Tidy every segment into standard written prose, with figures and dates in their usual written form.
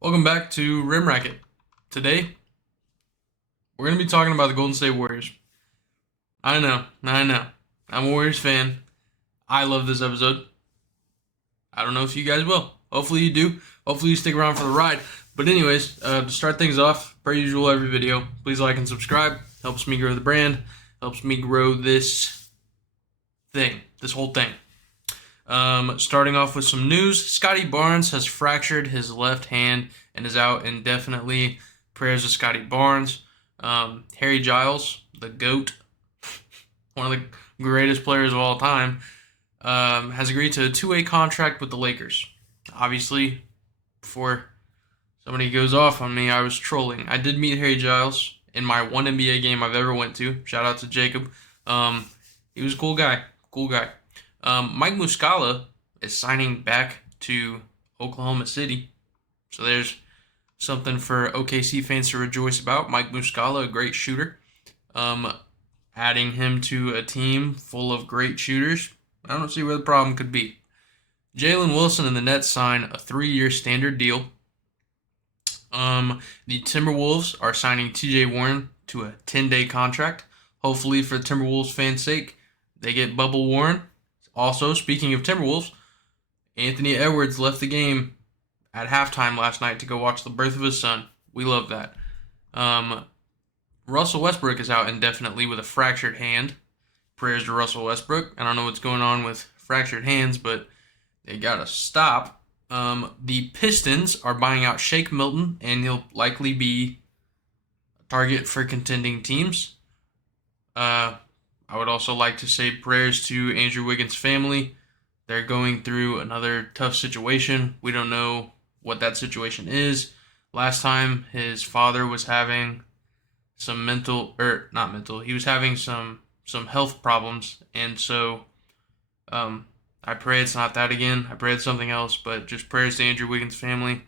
Welcome back to Rim Racket. Today, we're going to be talking about the Golden State Warriors. I know. I'm a Warriors fan. I love this episode. I don't know if you guys will. Hopefully you do. Hopefully you stick around for the ride. But anyways, to start things off, per usual every video, please like and subscribe. Helps me grow the brand. Helps me grow this whole thing. Starting off with some news, Scotty Barnes has fractured his left hand and is out indefinitely. Prayers to Scotty Barnes. Harry Giles, the GOAT, one of the greatest players of all time, has agreed to a two-way contract with the Lakers. Obviously, before somebody goes off on me, I was trolling. I did meet Harry Giles in my one NBA game I've ever went to. Shout out to Jacob. He was a cool guy. Cool guy. Mike Muscala is signing back to Oklahoma City. So there's something for OKC fans to rejoice about. Mike Muscala, a great shooter. Adding him to a team full of great shooters, I don't see where the problem could be. Jalen Wilson and the Nets sign a 3-year standard deal. The Timberwolves are signing TJ Warren to a 10-day contract. Hopefully, for the Timberwolves fans' sake, they get Bubble Warren. Also, speaking of Timberwolves, Anthony Edwards left the game at halftime last night to go watch the birth of his son. We love that. Russell Westbrook is out indefinitely with a fractured hand. Prayers to Russell Westbrook. I don't know what's going on with fractured hands, but they gotta stop. The Pistons are buying out Shake Milton, and he'll likely be a target for contending teams. I would also like to say prayers to Andrew Wiggins' family. They're going through another tough situation. We don't know what that situation is. Last time his father was having some he was having some health problems, and so I pray it's not that again. I pray it's something else, but just prayers to Andrew Wiggins' family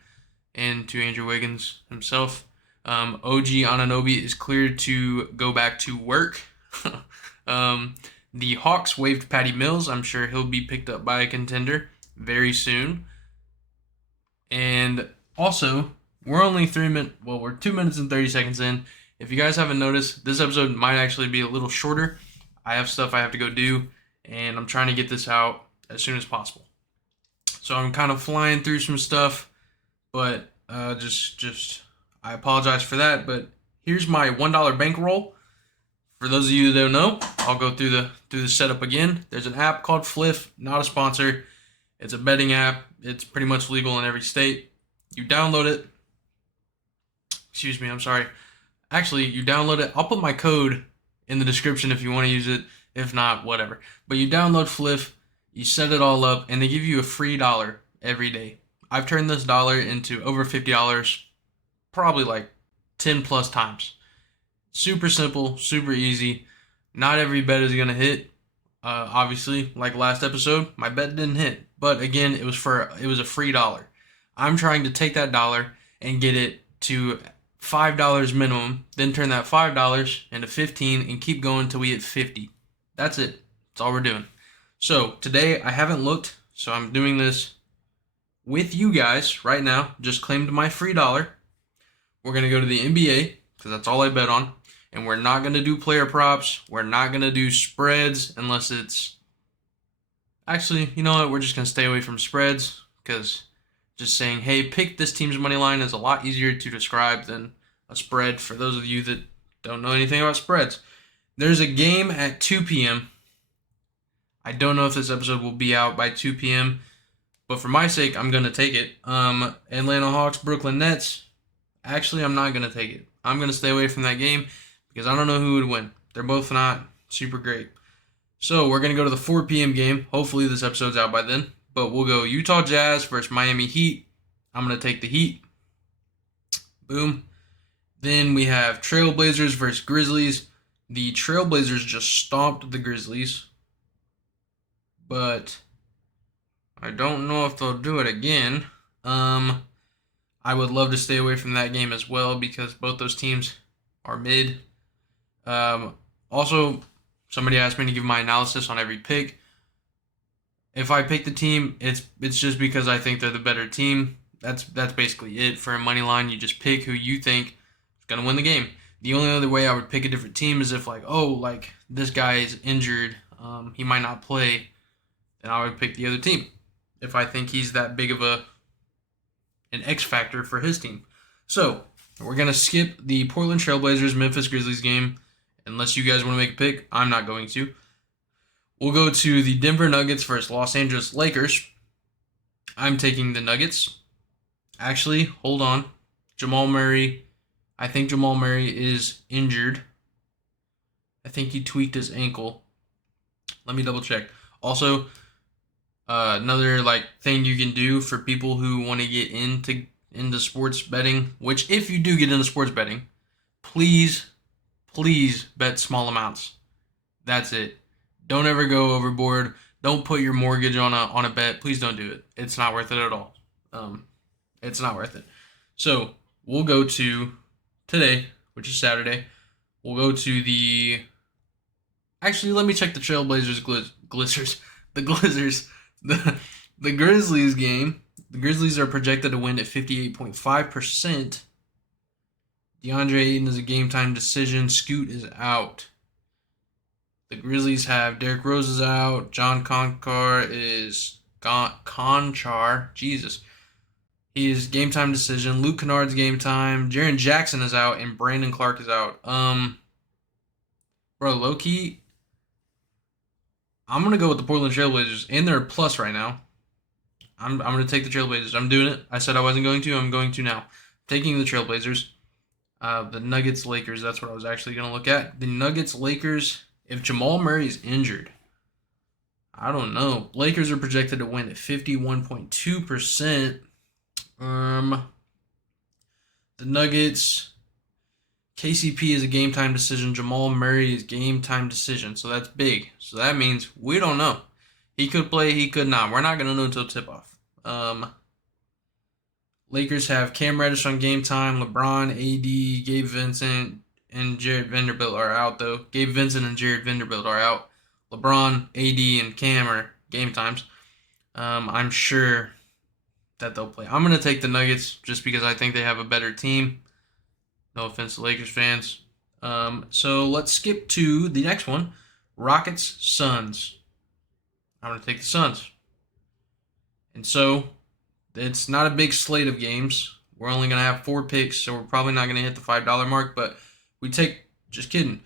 and to Andrew Wiggins himself. OG Anunoby is cleared to go back to work. The Hawks waived Patty Mills. I'm sure he'll be picked up by a contender very soon. And also, we're only 2 minutes and 30 seconds in. If you guys haven't noticed, this episode might actually be a little shorter. I have stuff I have to go do, and I'm trying to get this out as soon as possible. So I'm kind of flying through some stuff, but just I apologize for that. But here's my $1 bankroll. For those of you that don't know, I'll go through the setup again. There's an app called Fliff, not a sponsor. It's a betting app. It's pretty much legal in every state. You download it. Excuse me, I'm sorry. Actually, you download it. I'll put my code in the description if you want to use it. If not, whatever. But you download Fliff, you set it all up, and they give you a free dollar every day. I've turned this dollar into over $50, probably like 10 plus times. Super simple, super easy. Not every bet is gonna hit. Obviously, like last episode, my bet didn't hit. But again, it was a free dollar. I'm trying to take that dollar and get it to $5 minimum, then turn that $5 into 15 and keep going until we hit 50. That's it. That's all we're doing. So today I haven't looked, so I'm doing this with you guys right now. Just claimed my free dollar. We're gonna go to the NBA because that's all I bet on. And we're not going to do player props. We're not going to do spreads unless it's... Actually, you know what? We're just going to stay away from spreads because just saying, hey, pick this team's money line is a lot easier to describe than a spread for those of you that don't know anything about spreads. There's a game at 2 p.m. I don't know if this episode will be out by 2 p.m., but for my sake, I'm going to take it. Atlanta Hawks, Brooklyn Nets. Actually, I'm not going to take it. I'm going to stay away from that game because I don't know who would win. They're both not super great. So we're going to go to the 4 p.m. game. Hopefully this episode's out by then. But we'll go Utah Jazz versus Miami Heat. I'm going to take the Heat. Boom. Then we have Trailblazers versus Grizzlies. The Trailblazers just stomped the Grizzlies. But I don't know if they'll do it again. I would love to stay away from that game as well because both those teams are mid. Also, somebody asked me to give my analysis on every pick. If I pick the team, it's just because I think they're the better team. That's basically it for a money line. You just pick who you think is gonna win the game. The only other way I would pick a different team is if like this guy is injured, he might not play, then I would pick the other team if I think he's that big of an X factor for his team. So we're gonna skip the Portland Trailblazers Memphis Grizzlies game unless you guys want to make a pick. I'm not going to. We'll go to the Denver Nuggets versus Los Angeles Lakers. I'm taking the Nuggets. Actually, hold on. Jamal Murray. I think Jamal Murray is injured. I think he tweaked his ankle. Let me double check. Also, another thing you can do for people who want to get into sports betting, which if you do get into sports betting, please bet small amounts. That's it. Don't ever go overboard. Don't put your mortgage on a bet. Please don't do it. It's not worth it at all. It's not worth it. So we'll go to today, which is Saturday. We'll go to the. Actually, let me check the Trailblazers, the Glizzers, the Grizzlies game. The Grizzlies are projected to win at 58.5%. DeAndre Ayton is a game time decision. Scoot is out. The Grizzlies have Derrick Rose is out. John Conchar is Conchar. Jesus. He is game time decision. Luke Kennard's game time. Jaren Jackson is out, and Brandon Clark is out. Bro, low key, I'm gonna go with the Portland Trailblazers, and they're a plus right now. I'm gonna take the Trailblazers. I'm doing it. I said I wasn't going to. I'm going to now. Taking the Trailblazers. The Nuggets Lakers. That's what I was actually gonna look at. The Nuggets Lakers. If Jamal Murray's injured, I don't know. Lakers are projected to win at 51.2%. The Nuggets, KCP is a game time decision. Jamal Murray is game time decision. So that's big. So that means we don't know. He could play, he could not. We're not going to know until tip off. Lakers have Cam Reddish on game time. LeBron, AD, Gabe Vincent, and Jared Vanderbilt are out, though. Gabe Vincent and Jared Vanderbilt are out. LeBron, AD, and Cam are game times. I'm sure that they'll play. I'm going to take the Nuggets just because I think they have a better team. No offense to Lakers fans. So let's skip to the next one. Rockets, Suns. I'm going to take the Suns. And so it's not a big slate of games. We're only going to have 4 picks, so we're probably not going to hit the $5 mark, but we take, just kidding,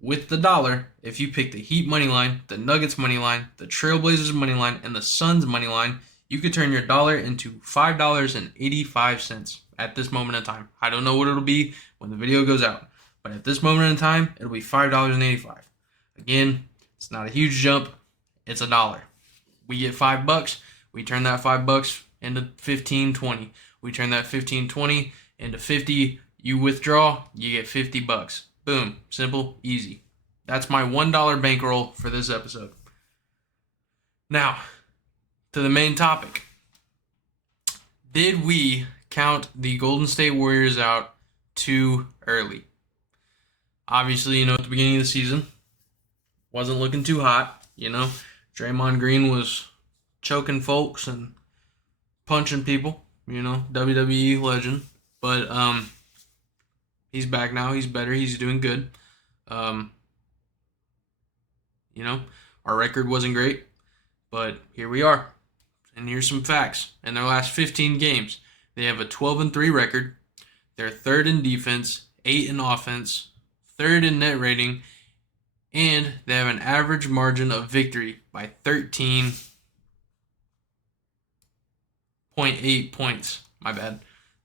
with the dollar, if you pick the Heat money line, the Nuggets money line, the Trailblazers money line, and the Suns money line, you could turn your dollar into $5.85 at this moment in time. I don't know what it'll be when the video goes out, but at this moment in time, it'll be $5.85. Again, it's not a huge jump. It's $1. We get $5. We turn that $5 into 15, 20. We turn that 15, 20 into 50. You withdraw, you get $50. Boom. Simple, easy. That's my $1 bankroll for this episode. Now, to the main topic. Did we count the Golden State Warriors out too early? Obviously, at the beginning of the season, wasn't looking too hot. Draymond Green was choking folks and punching people. WWE legend. But, he's back now. He's better. He's doing good. Our record wasn't great, but here we are. And here's some facts. In their last 15 games, they have a 12-3 record. They're 3rd in defense, 8th in offense, 3rd in net rating, and they have an average margin of victory by 13.8 points. My bad.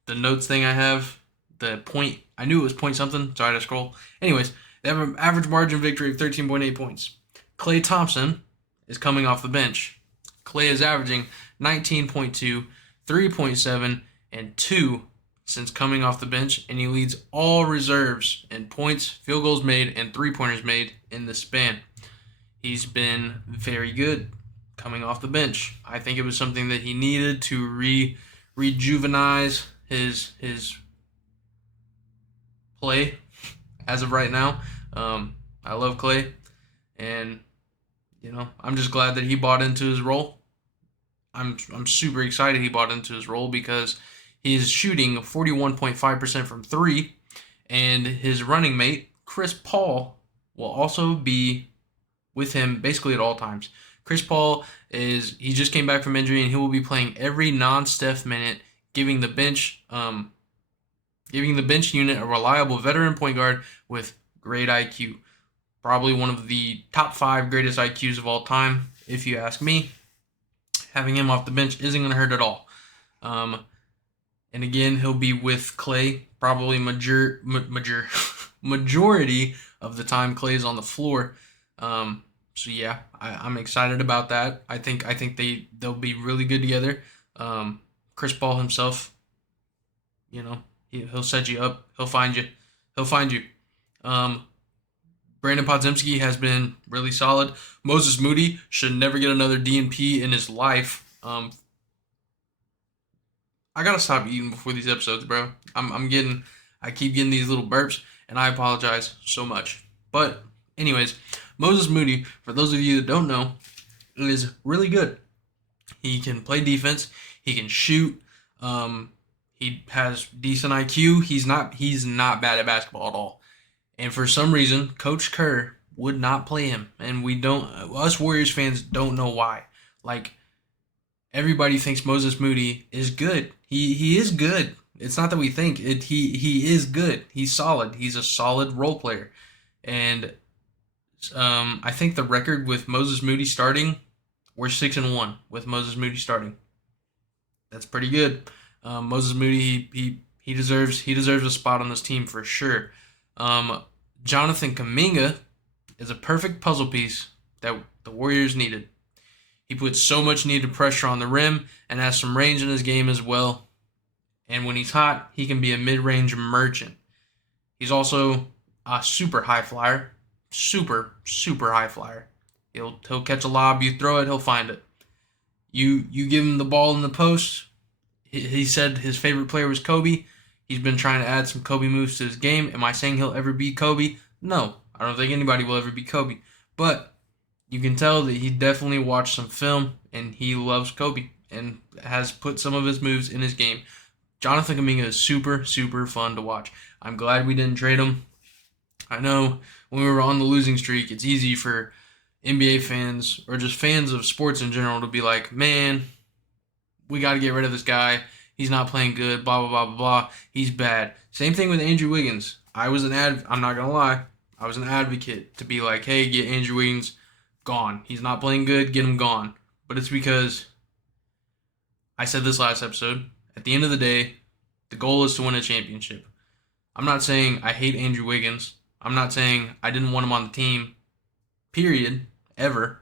The notes thing I have, the point, I knew it was point something, so I had to scroll. Anyways, they have an average margin victory of 13.8 points. Klay Thompson is coming off the bench. Klay is averaging 19.2, 3.7, and 2 since coming off the bench, and he leads all reserves in points, field goals made, and three-pointers made in this span. He's been very good coming off the bench. I think it was something that he needed to rejuvenize his play as of right now. I love Klay, and I'm just glad that he bought into his role. I'm super excited he bought into his role because he is shooting 41.5% from three, and his running mate Chris Paul will also be with him basically at all times. Chris Paul he just came back from injury and he will be playing every non-Steph minute, giving the bench unit a reliable veteran point guard with great IQ. Probably one of the top 5 greatest IQs of all time, if you ask me. Having him off the bench isn't going to hurt at all. And again, he'll be with Clay probably majority of the time Clay's on the floor. So yeah, I'm excited about that. I think they'll be really good together. Chris Paul himself, he'll set you up. He'll find you. Brandon Podziemski has been really solid. Moses Moody should never get another DNP in his life. I gotta stop eating before these episodes, bro. I keep getting these little burps, and I apologize so much. But anyways, Moses Moody, for those of you that don't know, is really good. He can play defense. He can shoot. He has decent IQ. He's not bad at basketball at all. And for some reason, Coach Kerr would not play him, and us Warriors fans don't know why. Like, everybody thinks Moses Moody is good. He is good. It's not that we think it. He is good. He's solid. He's a solid role player, and I think the record with Moses Moody starting, we're 6-1 with Moses Moody starting. That's pretty good. Moses Moody, he deserves a spot on this team for sure. Jonathan Kuminga is a perfect puzzle piece that the Warriors needed. He puts so much needed pressure on the rim and has some range in his game as well. And when he's hot, he can be a mid-range merchant. He's also a super high flyer. Super, super high flyer. He'll catch a lob, you throw it, he'll find it. You give him the ball in the post. He said his favorite player was Kobe. He's been trying to add some Kobe moves to his game. Am I saying he'll ever be Kobe? No, I don't think anybody will ever be Kobe. But you can tell that he definitely watched some film and he loves Kobe and has put some of his moves in his game. Jonathan Kuminga is super, super fun to watch. I'm glad we didn't trade him. I know when we were on the losing streak, it's easy for NBA fans or just fans of sports in general to be like, man, we got to get rid of this guy. He's not playing good, blah, blah, blah, blah, blah. He's bad. Same thing with Andrew Wiggins. I'm not going to lie. I was an advocate to be like, hey, get Andrew Wiggins gone. He's not playing good, get him gone. But it's because I said this last episode. At the end of the day, the goal is to win a championship. I'm not saying I hate Andrew Wiggins. I'm not saying I didn't want him on the team, period, ever.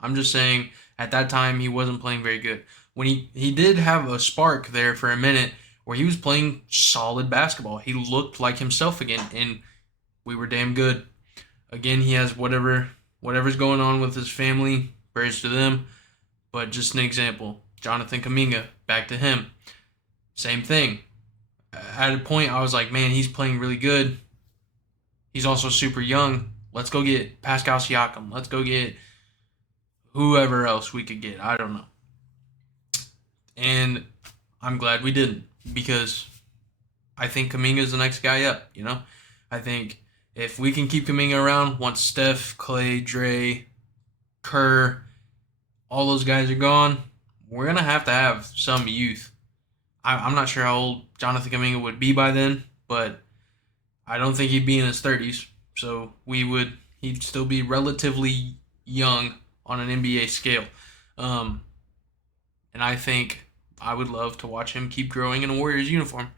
I'm just saying at that time he wasn't playing very good. When he did have a spark there for a minute where he was playing solid basketball. He looked like himself again, and we were damn good. Again, he has whatever's going on with his family, prayers to them. But just an example, Jonathan Kuminga, back to him. Same thing. At a point, I was like, man, he's playing really good. He's also super young. Let's go get Pascal Siakam. Let's go get whoever else we could get. I don't know. And I'm glad we didn't, because I think Kuminga's the next guy up, I think if we can keep Kuminga around once Steph, Clay, Dre, Kerr, all those guys are gone, we're going to have some youth. I'm not sure how old Jonathan Kuminga would be by then, but I don't think he'd be in his 30s. So he'd still be relatively young on an NBA scale. And I think I would love to watch him keep growing in a Warriors uniform.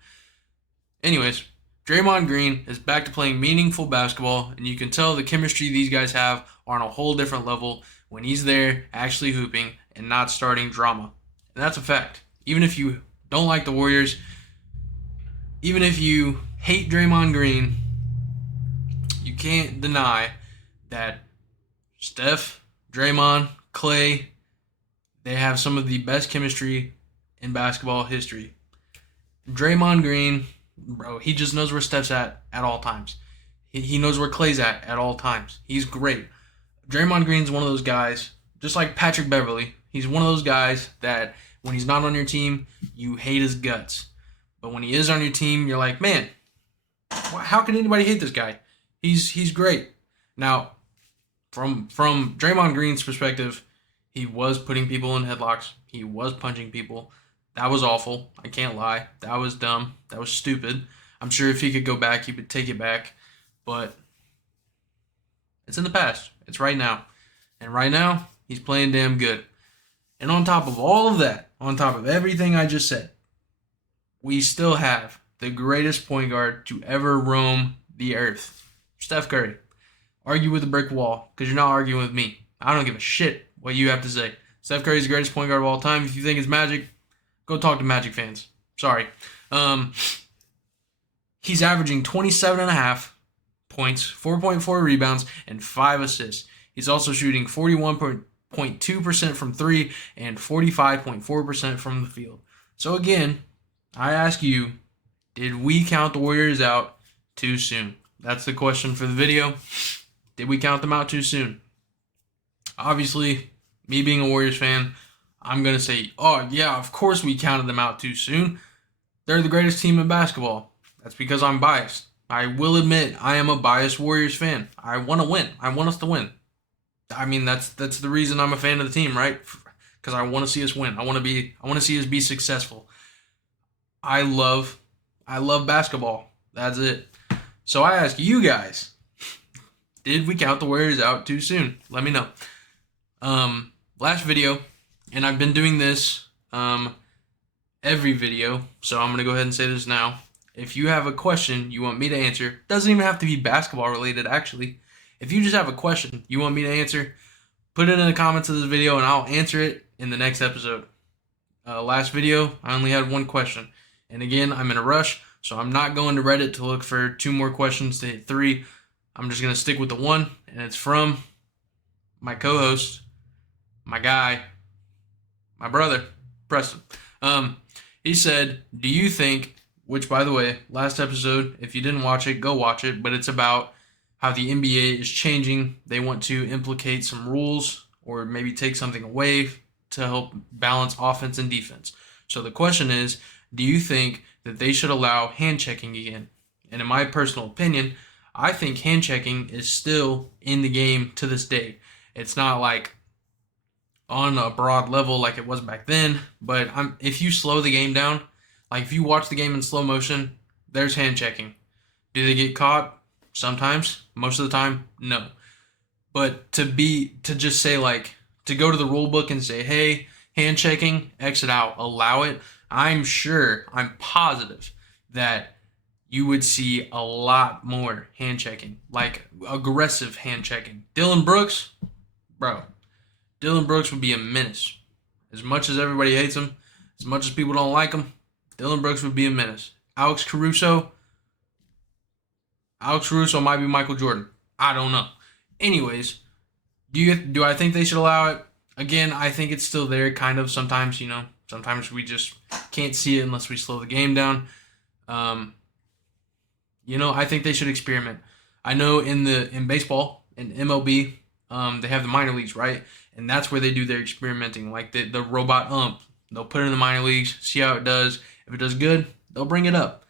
Anyways, Draymond Green is back to playing meaningful basketball, and you can tell the chemistry these guys have are on a whole different level when he's there actually hooping and not starting drama. And that's a fact. Even if you don't like the Warriors, even if you hate Draymond Green, you can't deny that Steph, Draymond, Clay, they have some of the best chemistry in basketball history. Draymond Green, bro, he just knows where Steph's at all times. He knows where Clay's at all times. He's great. Draymond Green's one of those guys, just like Patrick Beverley. He's one of those guys that when he's not on your team, you hate his guts. But when he is on your team, you're like, man, how can anybody hate this guy? He's great. Now, from Draymond Green's perspective, he was putting people in headlocks. He was punching people. That was awful. I can't lie. That was dumb. That was stupid. I'm sure if he could go back, he would take it back. But it's in the past. It's right now. And right now, he's playing damn good. And on top of all of that, on top of everything I just said, we still have the greatest point guard to ever roam the earth, Steph Curry. Argue with a brick wall, because you're not arguing with me. I don't give a shit what you have to say. Steph Curry's the greatest point guard of all time. If you think it's Magic, go talk to Magic fans. Sorry. He's averaging 27.5 points, 4.4 rebounds, and 5 assists. He's also shooting 41.2% from 3 and 45.4% from the field. So again, I ask you, did we count the Warriors out too soon? That's the question for the video. Did we count them out too soon? Obviously, me being a Warriors fan, I'm going to say, oh yeah, of course we counted them out too soon. They're the greatest team in basketball. That's because I'm biased. I will admit I am a biased Warriors fan. I want to win. I want us to win. I mean, that's the reason I'm a fan of the team, right? Because I want to see us win. I want to see us be successful. I love basketball. That's it. So I ask you guys, did we count the Warriors out too soon? Let me know. Last video, and I've been doing this every video, so I'm going to go ahead and say this now. If you have a question you want me to answer, doesn't even have to be basketball related, actually. If you just have a question you want me to answer, put it in the comments of this video and I'll answer it in the next episode. Last video, I only had one question. And again, I'm in a rush, so I'm not going to Reddit to look for 2 more questions to hit 3. I'm just going to stick with the one, and it's from my co-host, my guy, my brother, Preston. He said, do you think, which by the way, last episode, if you didn't watch it, go watch it, but it's about how the NBA is changing. They want to implicate some rules or maybe take something away to help balance offense and defense. So the question is, do you think that they should allow hand checking again? And in my personal opinion, I think hand checking is still in the game to this day. It's not like on a broad level like it was back then, but if you slow the game down, like if you watch the game in slow motion, there's hand checking. Do they get caught? Sometimes. Most of the time, no. But to just say like, to go to the rule book and say, hey, hand checking, exit out, allow it, I'm positive that you would see a lot more hand checking, like aggressive hand checking. Dylan Brooks would be a menace. As much as everybody hates him, as much as people don't like him, Dylan Brooks would be a menace. Alex Caruso might be Michael Jordan. I don't know. Anyways, do I think they should allow it? Again, I think it's still there, kind of. Sometimes, sometimes we just can't see it unless we slow the game down. I think they should experiment. I know in baseball, in MLB, they have the minor leagues, right? And that's where they do their experimenting, like the robot ump. They'll put it in the minor leagues, see how it does. If it does good, they'll bring it up.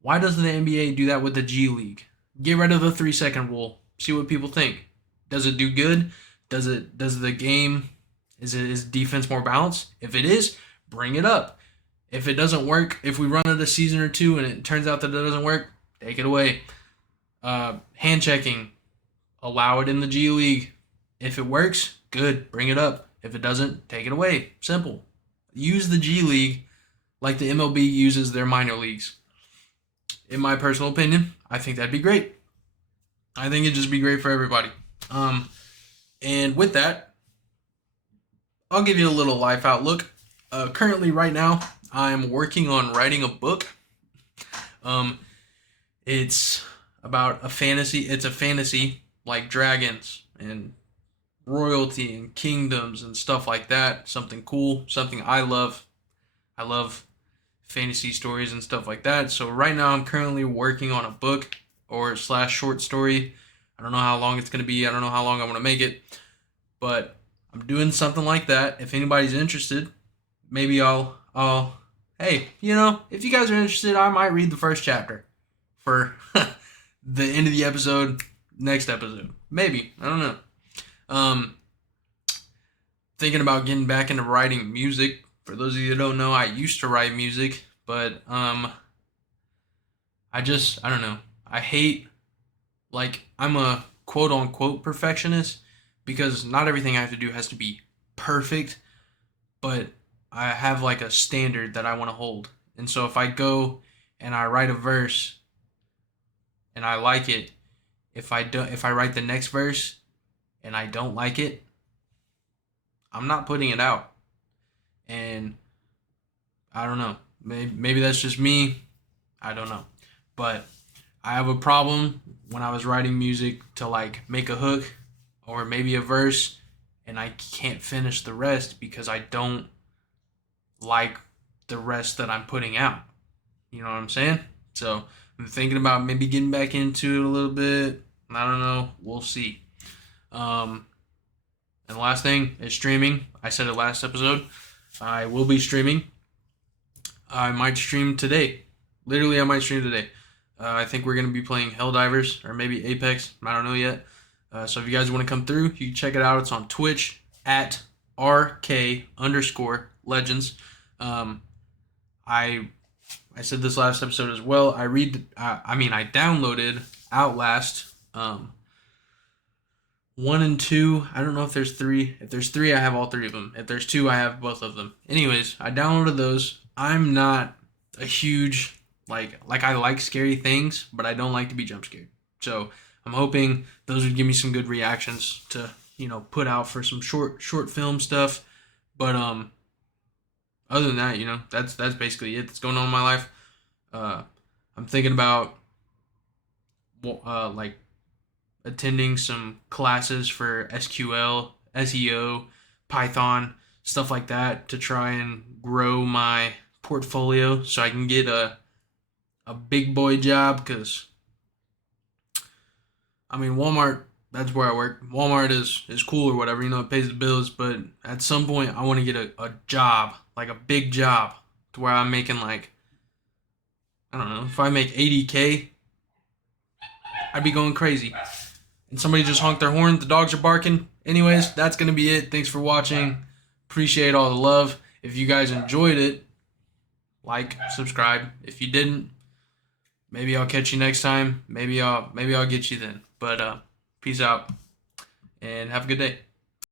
Why doesn't the NBA do that with the G League? Get rid of the 3-second rule. See what people think. Does it do good? Does the game, is defense more balanced? If it is, bring it up. If it doesn't work, if we run it a season or 2 and it turns out that it doesn't work, take it away. Hand checking, allow it in the G League. If it works, good, bring it up. If it doesn't, take it away. Simple. Use the G League like the MLB uses their minor leagues. In my personal opinion, I think that'd be great. I think it'd just be great for everybody. And with that, I'll give you a little life outlook. Currently, right now, I'm working on writing a book. It's about a fantasy. It's a fantasy like dragons and royalty and kingdoms and stuff like that. Something cool, something I love. I love fantasy stories and stuff like that. So right now I'm currently working on a book or / short story. I don't know how long it's going to be. I don't know how long I want to make it, but I'm doing something like that. If anybody's interested, maybe I'll hey, if you guys are interested, I might read the first chapter for the end of the episode, next episode. Maybe. I don't know. Um Thinking about getting back into writing music. For those of you that don't know, I used to write music, but I don't know. I hate, like, I'm a quote unquote perfectionist because not everything I have to do has to be perfect, but I have like a standard that I want to hold. And so if I go and I write a verse and I like it, if I write the next verse and I don't like it, I'm not putting it out. And I don't know. Maybe that's just me. I don't know. But I have a problem when I was writing music to like make a hook or maybe a verse and I can't finish the rest because I don't like the rest that I'm putting out. You know what I'm saying? So I'm thinking about maybe getting back into it a little bit. I don't know. We'll see. And the last thing is streaming. I said it last episode. I will be streaming. I might stream today. Literally, I might stream today. I think we're going to be playing Helldivers or maybe Apex. I don't know yet. So if you guys want to come through, you can check it out. It's on Twitch at RK_Legends. I said this last episode as well. I downloaded Outlast 1 and 2. I don't know if there's 3. If there's 3, I have all 3 of them. If there's 2, I have both of them. Anyways, I downloaded those. I'm not a huge like I like scary things, but I don't like to be jump scared. So I'm hoping those would give me some good reactions to put out for some short film stuff. But other than that, that's basically it that's going on in my life. I'm thinking about like attending some classes for SQL, SEO, Python, stuff like that to try and grow my portfolio so I can get a big boy job because Walmart, that's where I work. Walmart is cool or whatever, it pays the bills, but at some point I want to get a job, like a big job to where I'm making like, I don't know, if I make 80K, I'd be going crazy. And somebody just honked their horn. The dogs are barking. Anyways, that's going to be it. Thanks for watching. Appreciate all the love. If you guys enjoyed it, like, subscribe. If you didn't, maybe I'll catch you next time. Maybe I'll get you then. But peace out and have a good day.